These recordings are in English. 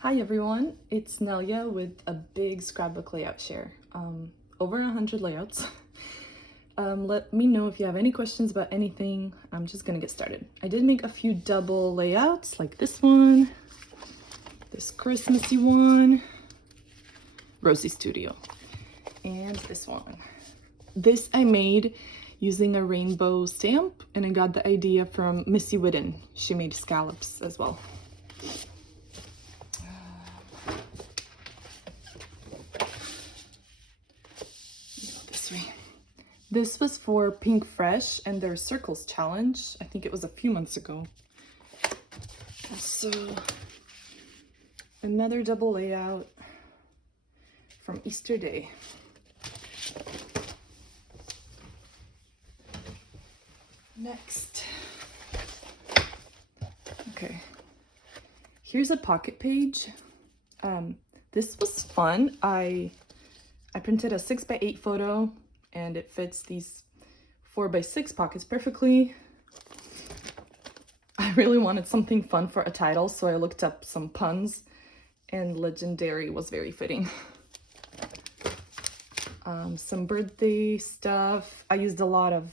Hi everyone, it's Nelia with a big scrapbook layout share. Over 100 layouts. Let me know if you have any questions about anything. I'm just gonna get started. I did make a few double layouts like this one, this Christmassy one, Rosie Studio, and this one. This I made using a rainbow stamp, and I got the idea from Missy Whitten. She made scallops as well. This was for Pink Fresh and their Circles challenge. I think it was a few months ago. So another double layout from Easter Day. Next. Okay. Here's a pocket page. This was fun. I printed a 6x8 photo and it fits these 4x6 pockets perfectly. I really wanted something fun for a title, so I looked up some puns, and legendary was very fitting. Some birthday stuff. I used a lot of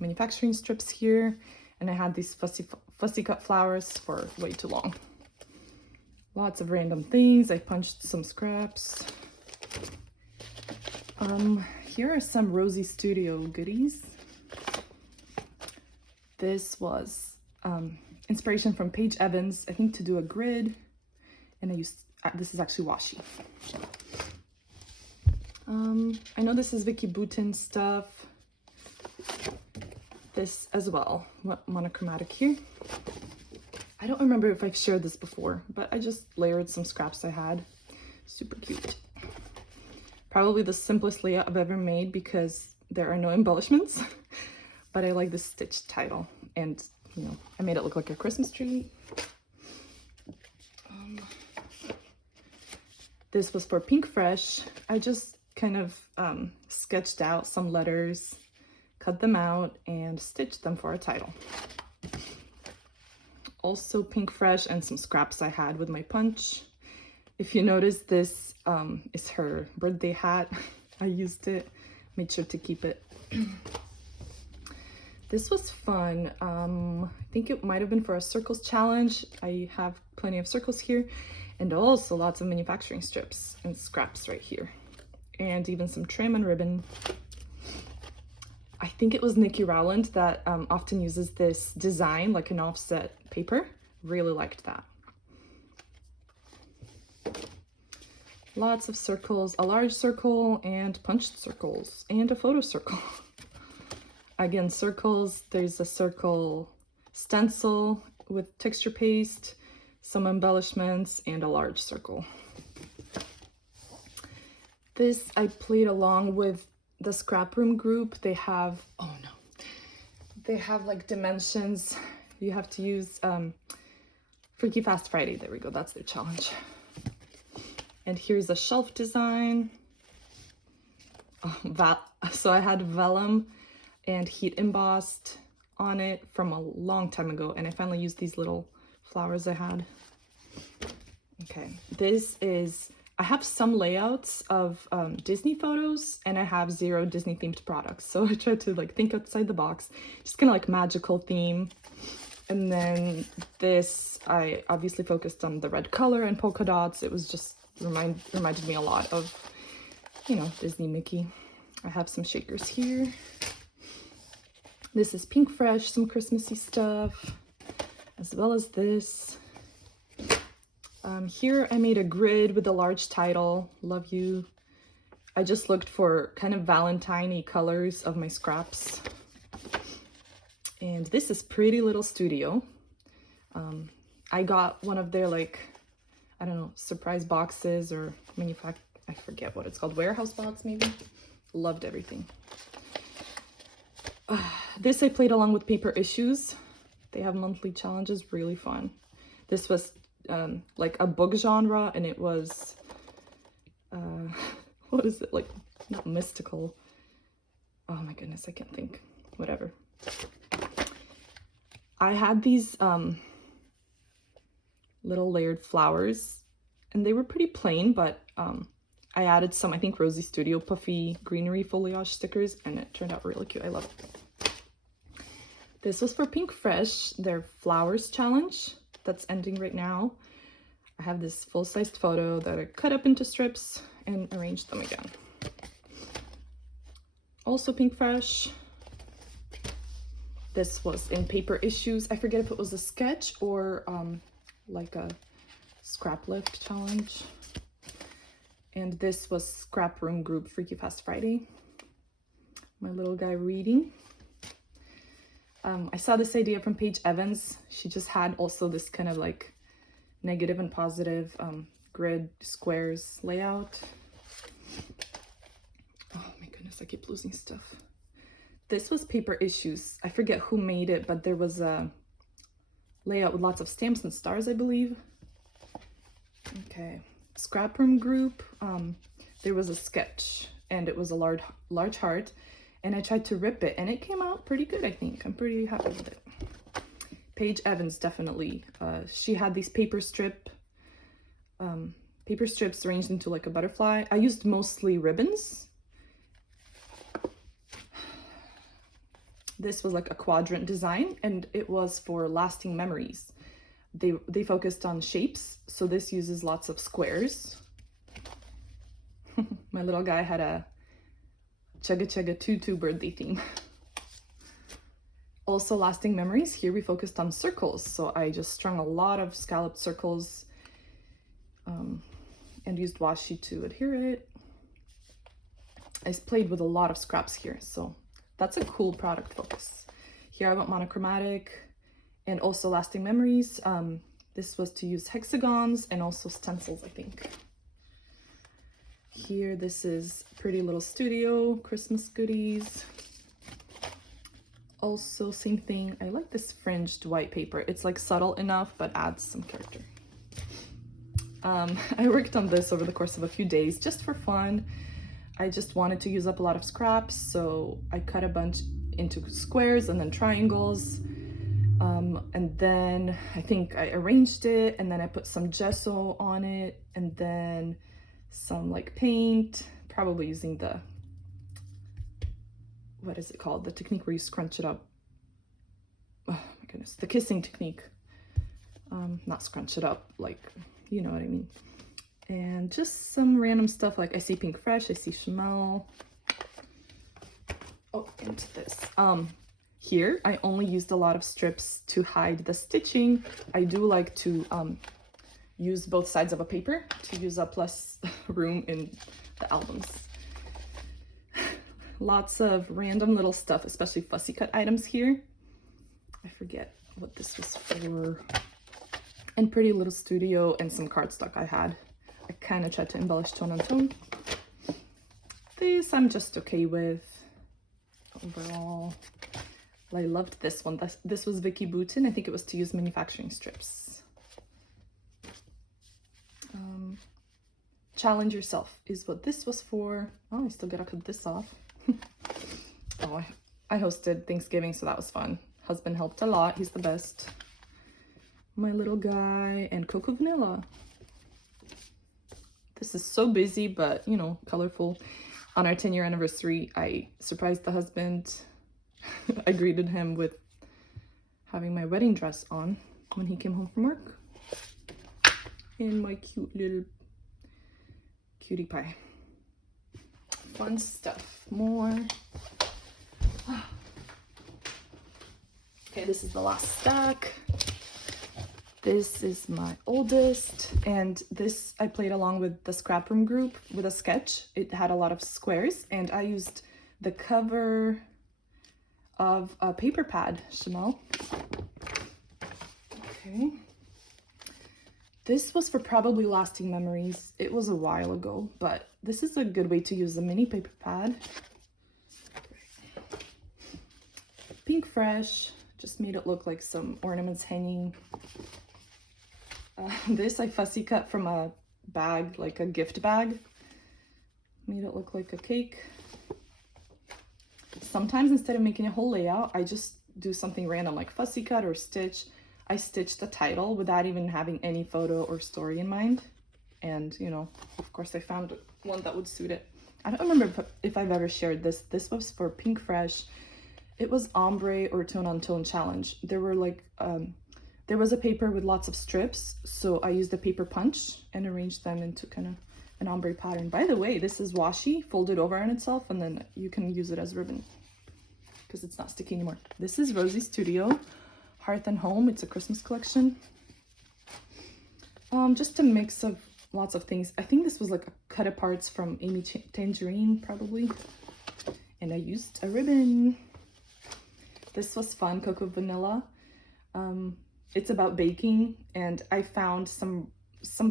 manufacturing strips here, and I had these fussy cut flowers for way too long. Lots of random things. I punched some scraps. Here are some Rosie Studio goodies. This was inspiration from Paige Evans, I think, to do a grid, and I used, this is actually washi. I know this is Vicky Boutin stuff. This as well, monochromatic here. I don't remember if I've shared this before, but I just layered some scraps I had. Super cute. Probably the simplest layout I've ever made because there are no embellishments, but I like the stitched title, and you know, I made it look like a Christmas tree. This was for Pink Fresh. I just kind of sketched out some letters, cut them out, and stitched them for a title. Also Pink Fresh and some scraps I had with my punch. If you notice, this is her birthday hat. I used it, made sure to keep it. This was fun. I think it might have been for a circles challenge. I have plenty of circles here, and also lots of manufacturing strips and scraps right here, and even some trim and ribbon. I think it was Nikki Rowland that often uses this design, like an offset paper. Really liked that. Lots of circles, a large circle and punched circles and a photo circle. Again, circles, there's a circle stencil with texture paste, some embellishments, and a large circle. This I played along with the Scrap Room group. They have, oh no, they have like dimensions. You have to use Freaky Fast Friday. There we go, that's their challenge. And here's a shelf design. So I had vellum and heat embossed on it from a long time ago, and I finally used these little flowers I had. Okay, this is, I have some layouts of Disney photos, and I have 0 Disney themed products. So I tried to like think outside the box, just kind of like magical theme. And then this, I obviously focused on the red color and polka dots. It was just reminded me a lot of, you know, Disney Mickey. I have some shakers here. This is Pink Fresh, some Christmassy stuff, as well as this. Here I made a grid with a large title, Love You. I just looked for kind of Valentine-y colors of my scraps. And this is Pretty Little Studio. I got one of their, like, I don't know, surprise boxes or I forget what it's called, warehouse box maybe. Loved everything. This I played along with Paper Issues. They have monthly challenges, really fun. This was like a book genre, and it was, what is it, like, not mystical. Oh my goodness, I can't think, whatever. I had these little layered flowers and they were pretty plain, but I added some, I think, Rosie Studio Puffy Greenery Foliage stickers, and it turned out really cute. I love it. This was for Pink Fresh, their Flowers Challenge that's ending right now. I have this full-sized photo that I cut up into strips and arranged them again. Also Pink Fresh. This was in Paper Issues. I forget if it was a sketch or like a scrap lift challenge. And this was Scrap Room Group Freaky Fast Friday. My little guy reading. I saw this idea from Paige Evans. She just had also this kind of like negative and positive grid squares layout. Oh my goodness, I keep losing stuff. This was Paper Issues. I forget who made it, but there was a layout with lots of stamps and stars, I believe. Okay, Scrap Room Group. There was a sketch, and it was a large heart, and I tried to rip it, and it came out pretty good, I think. I'm pretty happy with it. Paige Evans, definitely. She had these paper strips arranged into like a butterfly. I used mostly ribbons. This was like a quadrant design, and it was for lasting memories. They focused on shapes, so this uses lots of squares. My little guy had a Chugga Chugga Tutu birthday theme. Also lasting memories, here we focused on circles, so I just strung a lot of scalloped circles and used washi to adhere it. I played with a lot of scraps here, so that's a cool product focus. Here I went monochromatic and also lasting memories. This was to use hexagons and also stencils, I think. Here, this is Pretty Little Studio, Christmas goodies. Also, same thing. I like this fringed white paper. It's like subtle enough, but adds some character. I worked on this over the course of a few days just for fun. I just wanted to use up a lot of scraps, so I cut a bunch into squares and then triangles. And then I think I arranged it, and then I put some gesso on it, and then some like paint, probably using the, what is it called? The technique where you scrunch it up. Oh my goodness, the kissing technique. Not scrunch it up, like, you know what I mean. And just some random stuff, like I see Pink Fresh, I see Chamel. Oh, and this. Here, I only used a lot of strips to hide the stitching. I do like to use both sides of a paper to use up less room in the albums. Lots of random little stuff, especially fussy cut items here. I forget what this was for. And Pretty Little Studio and some cardstock I had. I kind of tried to embellish tone on tone. This I'm just okay with. Overall, I loved this one. This was Vicky Boutin. I think it was to use manufacturing strips. Challenge Yourself is what this was for. Oh, I still gotta cut this off. Oh, I hosted Thanksgiving, so that was fun. Husband helped a lot. He's the best. My little guy and Cocoa Vanilla. This is so busy, but, you know, colorful. On our 10-year anniversary, I surprised the husband. I greeted him with having my wedding dress on when he came home from work. And my cute little cutie pie. Fun stuff. More. Okay, this is the last stack. This is my oldest, and this I played along with the Scrap Room Group with a sketch. It had a lot of squares, and I used the cover of a paper pad, Chamel. Okay. This was for probably lasting memories. It was a while ago, but this is a good way to use a mini paper pad. Pink Fresh, just made it look like some ornaments hanging. This I fussy cut from a bag, like a gift bag. Made it look like a cake. Sometimes instead of making a whole layout, I just do something random like fussy cut or stitch. I stitched the title without even having any photo or story in mind. and you know, of course I found one that would suit it. I don't remember if I've ever shared this. This was for Pink Fresh. It was ombre or tone on tone challenge. There were like there was a paper with lots of strips, so I used a paper punch and arranged them into kind of an ombre pattern. By the way, this is washi, folded over on itself, and then you can use it as ribbon because it's not sticky anymore. This is Rosie Studio Hearth and Home. It's a Christmas collection. Just a mix of lots of things. I think this was like a cut aparts from Amy Tangerine, probably. And I used a ribbon. This was fun, Cocoa Vanilla. It's about baking, and I found some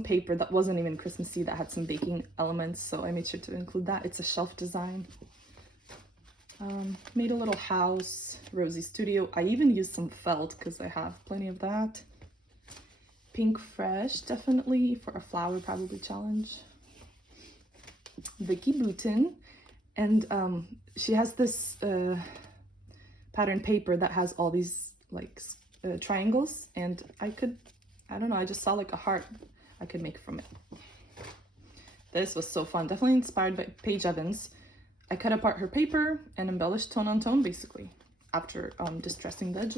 paper that wasn't even Christmassy that had some baking elements, so I made sure to include that. It's a shelf design. Made a little house, Rosie Studio. I even used some felt because I have plenty of that. Pink Fresh, definitely for a flower probably challenge. Vicky Boutin, and she has this pattern paper that has all these like triangles, and I don't know, I just saw like a heart I could make from it. This was so fun, definitely inspired by Paige Evans. I cut apart her paper and embellished tone on tone basically after distressing the edges.